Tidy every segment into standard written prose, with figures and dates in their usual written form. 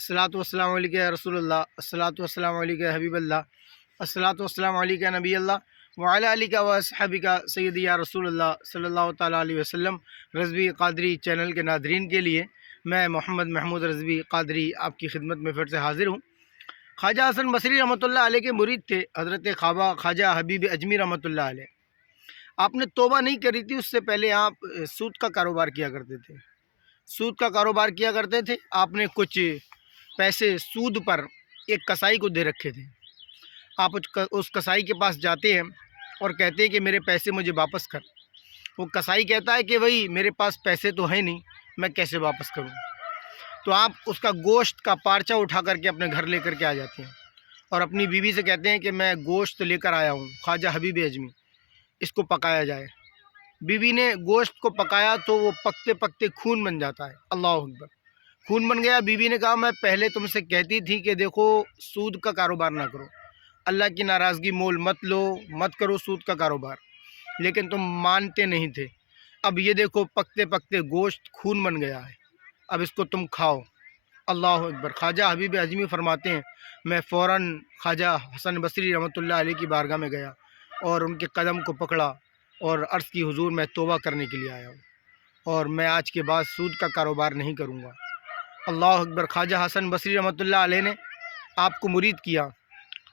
الصلاۃ والسلام علیکہ یا رسول اللہ، الصلاۃ والسلام علیکہ یا حبیب اللہ، الصلاۃ والسلام علیکہ یا نبی اللہ وعلی آلہ و اصحابہ سیدی یا رسول اللہ صلی اللہ تعالیٰ علیہ وسلم۔ رضوی قادری چینل کے ناظرین کے لیے میں محمد محمود رضوی قادری آپ کی خدمت میں پھر سے حاضر ہوں۔ خواجہ حسن بصری رحمۃ اللہ علیہ کے مرید تھے حضرت خواجہ حبیب اجمی رحمۃ اللہ علیہ۔ آپ نے توبہ نہیں کری تھی، اس سے پہلے آپ سود کا کاروبار کیا کرتے تھے، سود کا کاروبار کیا کرتے تھے۔ آپ نے کچھ پیسے سود پر ایک کسائی کو دے رکھے تھے۔ آپ اس کسائی کے پاس جاتے ہیں اور کہتے ہیں کہ میرے پیسے مجھے واپس کر۔ وہ کسائی کہتا ہے کہ بھائی میرے پاس پیسے تو ہیں نہیں، میں کیسے واپس کروں؟ تو آپ اس کا گوشت کا پارچہ اٹھا کر کے اپنے گھر لے کر کے آ جاتے ہیں اور اپنی بیوی سے کہتے ہیں کہ میں گوشت لے کر آیا ہوں خواجہ حبیب اجمی، اس کو پکایا جائے۔ بیوی نے گوشت کو پکایا تو وہ پکتے پکتے خون بن جاتا ہے۔ اللہ اکبر، خون بن گیا۔ بیوی نے کہا میں پہلے تم سے کہتی تھی کہ دیکھو سود کا کاروبار نہ کرو، اللہ کی ناراضگی مول مت لو، مت کرو سود کا کاروبار، لیکن تم مانتے نہیں تھے۔ اب یہ دیکھو پکتے پکتے گوشت خون بن گیا ہے، اب اس کو تم کھاؤ۔ اللہ اکبر۔ خواجہ حبیب اجمی فرماتے ہیں میں فوراً خواجہ حسن بصری رحمۃ اللہ علیہ کی بارگاہ میں گیا اور ان کے قدم کو پکڑا اور عرض کی حضور میں توبہ کرنے کے لیے آیا ہوں اور میں آج کے بعد سود کا کاروبار نہیں کروں گا۔ اللہ اکبر۔ خواجہ حسن بصری رحمۃ اللہ علیہ نے آپ کو مرید کیا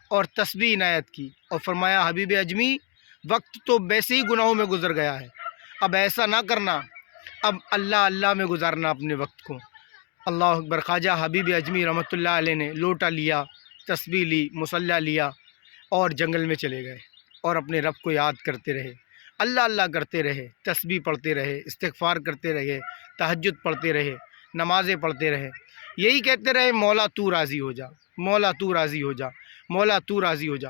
اور تسبیح عنایت کی اور فرمایا حبیب اجمی وقت تو ویسے ہی گناہوں میں گزر گیا ہے، اب ایسا نہ کرنا، اب اللہ اللہ میں گزارنا اپنے وقت کو۔ اللہ اکبر۔ خواجہ حبیب اجمی رحمۃ اللہ علیہ نے لوٹا لیا، تسبیح لی، مصلی لیا اور جنگل میں چلے گئے اور اپنے رب کو یاد کرتے رہے، اللہ اللہ کرتے رہے، تسبیح پڑھتے رہے، استغفار کرتے رہے، تہجد پڑھتے رہے، نمازیں پڑھتے رہے، یہی کہتے رہے مولا تو راضی ہو جا، مولا تو راضی ہو جا، مولا تو راضی ہو جا۔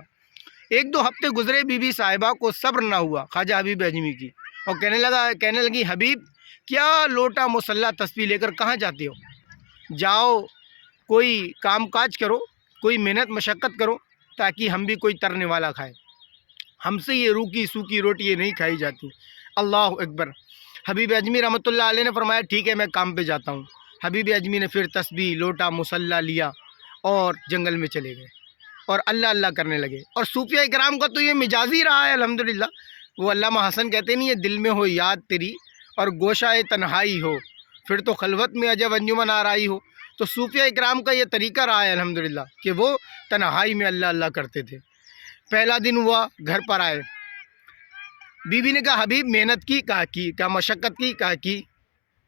ایک دو ہفتے گزرے، بی بی صاحبہ کو صبر نہ ہوا خواجہ حبیب اجمی کی، اور کہنے لگی حبیب کیا لوٹا مصلی تسبیح لے کر کہاں جاتے ہو؟ جاؤ کوئی کام کاج کرو، کوئی محنت مشقت کرو تاکہ ہم بھی کوئی ترنے والا کھائے، ہم سے یہ روکی سوکی روٹی یہ نہیں کھائی جاتی۔ اللہ اکبر۔ حبیب اجمی رحمۃ اللہ علیہ نے فرمایا ٹھیک ہے میں کام پہ جاتا ہوں۔ حبیب اجمی نے پھر تسبیح لوٹا مصلی لیا اور جنگل میں چلے گئے اور اللہ اللہ کرنے لگے۔ اور صوفیہ اکرام کا تو یہ مزاج ہی رہا ہے الحمدللہ۔ وہ علامہ حسن کہتے نہیں، یہ دل میں ہو یاد تیری اور گوشہ تنہائی ہو، پھر تو خلوت میں عجب انجمن آرائی ہو۔ تو صوفیہ اکرام کا یہ طریقہ رہا ہے الحمدللہ کہ وہ تنہائی میں اللہ اللہ کرتے تھے۔ پہلا دن ہوا، گھر پر آئے، بیوی نے کہا حبیب محنت کی؟ کہا کی۔ کہا مشقت کی؟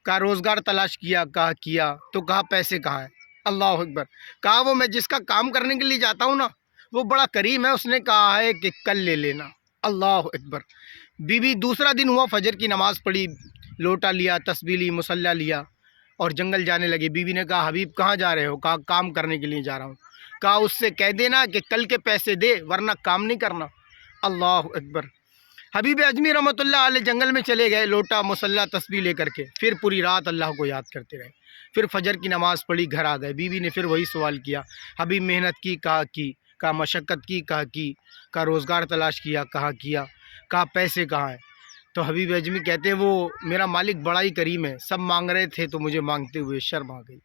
کہا روزگار تلاش کیا؟ کیا۔ تو کہا پیسے کہاں ہیں؟ اللہ اکبر۔ کہا وہ میں جس کا کام کرنے کے لیے جاتا ہوں نا وہ بڑا کریم ہے، اس نے کہا ہے کہ کل لے لینا۔ اللہ اکبر۔ بیوی دوسرا دن ہوا، فجر کی نماز پڑھی، لوٹا لیا، تسبیح لی، مصلی لیا اور جنگل جانے لگے۔ بیوی نے کہا حبیب کہاں جا رہے ہو؟ کہا کام کرنے کے لیے جا رہا ہوں۔ کہا اس سے کہہ دینا کہ کل کے پیسے دے ورنہ کام نہیں کرنا۔ اللہ اکبر۔ حبیب اجمی رحمۃ اللہ علیہ جنگل میں چلے گئے، لوٹا مصلی تسبیح لے کر کے، پھر پوری رات اللہ کو یاد کرتے رہے، پھر فجر کی نماز پڑھی، گھر آ گئے۔ بیوی نے پھر وہی سوال کیا حبیب محنت کی؟ کہا مشقت کی؟ کہا روزگار تلاش کیا؟ کہا پیسے کہاں ہیں؟ تو حبیب اجمی کہتے ہیں وہ میرا مالک بڑا ہی کریم ہے، سب مانگ رہے تھے تو مجھے مانگتے ہوئے شرم آ گئی۔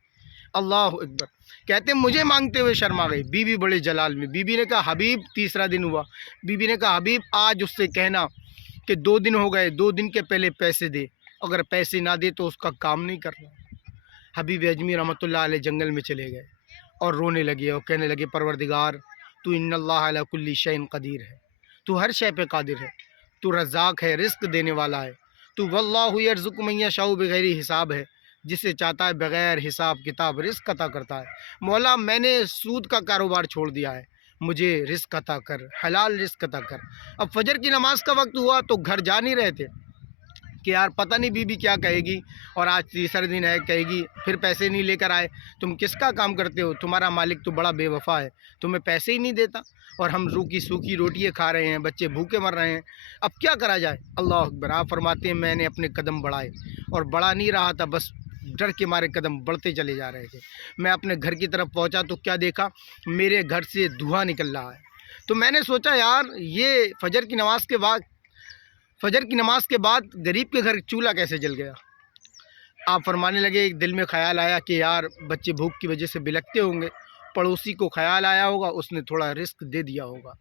اللہ اکبر۔ کہتے ہیں مجھے مانگتے ہوئے شرم آ گئی۔ بیوی بڑے جلال میں، بیوی نے کہا حبیب تیسرا دن ہوا، بیوی نے کہا حبیب آج اس سے کہنا کہ 2 دن ہو گئے، 2 دن کے پہلے پیسے دے، اگر پیسے نہ دے تو اس کا کام نہیں کرنا۔ حبیب اجمی رحمۃ اللہ علیہ جنگل میں چلے گئے اور رونے لگے اور کہنے لگے پروردگار تو ان اللہ علی کل شیء قدیر ہے، تو ہر شے پہ قادر ہے، تو رزاق ہے، رزق دینے والا ہے، تو واللہ یرزق من یشاء بغیر حساب ہے، جسے چاہتا ہے بغیر حساب کتاب رزق عطا کرتا ہے۔ مولا میں نے سود کا کاروبار چھوڑ دیا ہے، مجھے رزق عطا کر، حلال رزق عطا کر۔ اب فجر کی نماز کا وقت ہوا تو گھر جا نہیں رہے تھے کہ یار پتہ نہیں بیوی کیا کہے گی، اور آج تیسرا دن ہے، کہے گی پھر پیسے نہیں لے کر آئے، تم کس کا کام کرتے ہو، تمہارا مالک تو بڑا بے وفا ہے، تمہیں پیسے ہی نہیں دیتا، اور ہم روکی سوکھی روٹیاں کھا رہے ہیں، بچے بھوکے مر رہے ہیں، اب کیا کرا جائے؟ اللہ اکبر۔ آپ فرماتے ہیں میں نے اپنے قدم بڑھائے، اور بڑھا نہیں رہا تھا، بس ڈر کے مارے قدم بڑھتے چلے جا رہے تھے۔ میں اپنے گھر کی طرف پہنچا تو کیا دیکھا، میرے گھر سے دھواں نکل رہا ہے۔ تو میں نے سوچا یار یہ فجر کی نماز کے بعد غریب کے گھر چولہا کیسے جل گیا؟ آپ فرمانے لگے ایک دل میں خیال آیا کہ یار بچے بھوک کی وجہ سے بلکتے ہوں گے، پڑوسی کو خیال آیا ہوگا، اس نے تھوڑا رزق دے دیا ہوگا۔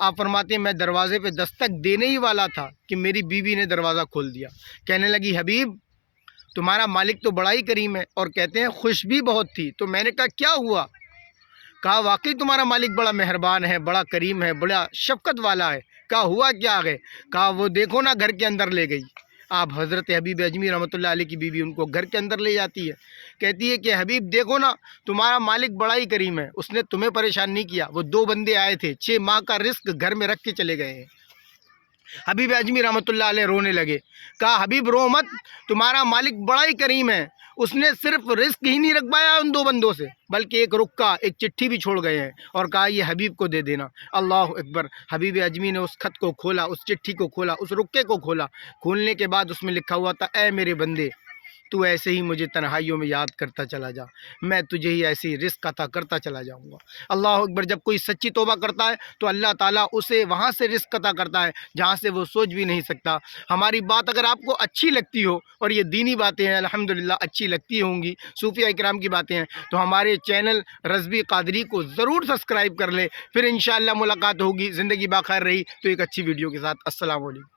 آپ فرماتے ہیں میں دروازے پہ دستک دینے ہی والا تھا کہ میری بیوی نے دروازہ کھول دیا، کہنے لگی حبیب تمہارا مالک تو بڑا ہی کریم ہے، اور کہتے ہیں خوش بھی بہت تھی۔ تو میں نے کہا کیا ہوا؟ کہا واقعی تمہارا مالک بڑا مہربان ہے، بڑا کریم ہے، بڑا شفقت والا ہے۔ کہا ہوا کیا ہے؟ کہا وہ دیکھو نا گھر کے اندر لے گئی۔ آپ حضرت حبیب اجمی رحمۃ اللہ علیہ کی بیوی ان کو گھر کے اندر لے جاتی ہے، کہتی ہے کہ حبیب دیکھو نا تمہارا مالک بڑا ہی کریم ہے، اس نے تمہیں پریشان نہیں کیا۔ وہ 2 بندے آئے تھے، 6 ماہ کا رزق گھر میں رکھ کے چلے گئے ہیں۔ حبیب اجمی رحمۃ اللہ علیہ رونے لگے، کہا حبیب رو مت، تمہارا مالک بڑا ہی کریم ہے، اس نے صرف رزق ہی نہیں رکھوایا ان 2 بندوں سے، بلکہ ایک رکا ایک چٹھی بھی چھوڑ گئے ہیں، اور کہا یہ حبیب کو دے دینا۔ اللہ اکبر۔ حبیب اجمی نے اس خط کو کھولا، اس چٹھی کو کھولا، اس رکے کو کھولا، کھولنے کے بعد اس میں لکھا ہوا تھا اے میرے بندے تو ایسے ہی مجھے تنہائیوں میں یاد کرتا چلا جا، میں تجھے ہی ایسی رزق عطا کرتا چلا جاؤں گا۔ اللہ اکبر۔ جب کوئی سچی توبہ کرتا ہے تو اللہ تعالیٰ اسے وہاں سے رزق عطا کرتا ہے جہاں سے وہ سوچ بھی نہیں سکتا۔ ہماری بات اگر آپ کو اچھی لگتی ہو، اور یہ دینی باتیں ہیں الحمدللہ اچھی لگتی ہوں گی، صوفیہ اکرام کی باتیں ہیں، تو ہمارے چینل رضوی قادری کو ضرور سبسکرائب کر لے۔ پھر انشاءاللہ ملاقات ہوگی، زندگی باخیر رہی تو ایک اچھی ویڈیو کے ساتھ۔ السلام علیکم۔